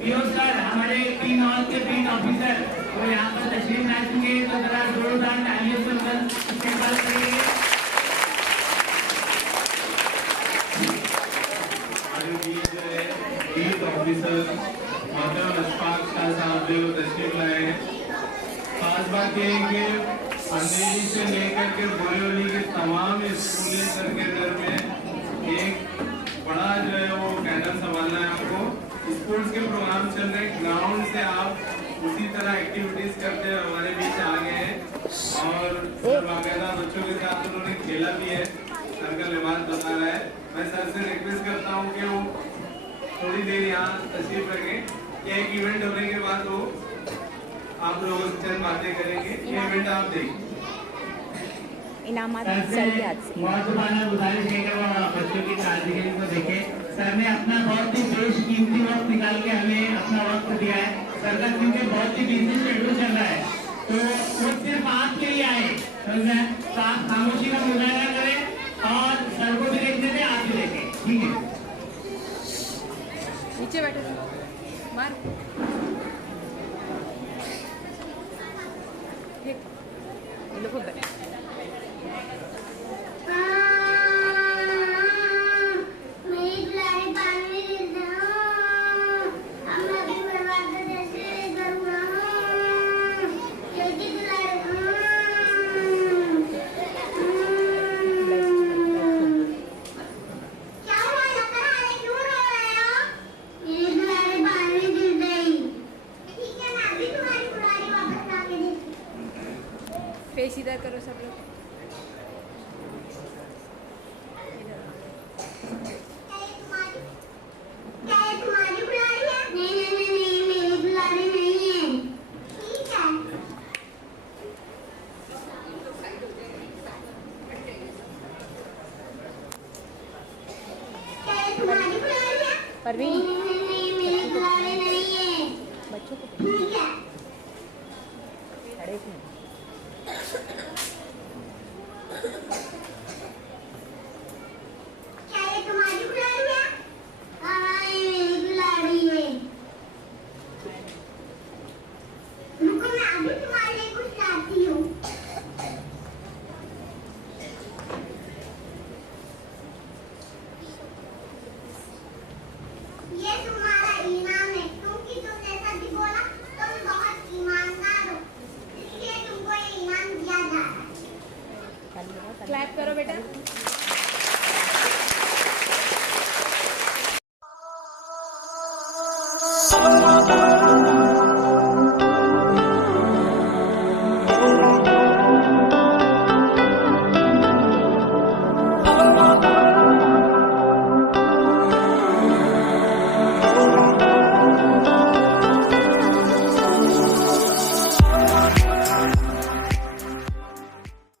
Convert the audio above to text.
PO sir हमारे P non के P officer वो यहाँ पर तशरीफ ला चुके हैं, तो जरा जोरदार तालियों से उनका इस्तेमाल करेंगे। पीओ ऑफिसर मोहतरम अशफाक शाह साहब जो तशरीफ लाए हैं। खास बात यह है कि अंधेरी से लेकर के बोरीवली के तमाम स्कूली सर के दर में एक बड़ा जो है वो कैडर संभालना है आपको। स्पोर्ट्स के प्रोग्राम चल रहे हैं, ग्राउंड से आप उसी तरह एक्टिविटीज करते हैं हमारे बीच आ गए हैं और सर बाकायदा बच्चों के साथ उन्होंने खेला भी है। सर का लिबास बता रहा है। मैं सर से रिक्वेस्ट करता हूँ कि वो थोड़ी देर यहाँ तशरीफ रखें। एक इवेंट होने के बाद वो आप लोगों से चंद बातें करेंगे। ये इवेंट आप देखिए। इनामात सर के हाथ से बहुत जुबाना गुजारिश है कि वो बच्चों की कारकर्दगी को देखें। सर ने अपना बहुत ही बेशकीमती वक्त निकाल के हमें अपना वक्त दिया है। सर का क्योंकि बहुत ही बिजी शेड्यूल चल रहा है, तो वो सिर्फ आपके लिए आए, तो आप खामोशी का मुजाहरा करें और सर को भी देखने दें, आप भी देखें, ठीक है। नीचे बैठे मार ये लोग बैठे फेस इधर करो सब लोग। परवीन बच्चों को खड़े थे। क्लैप करो बेटा।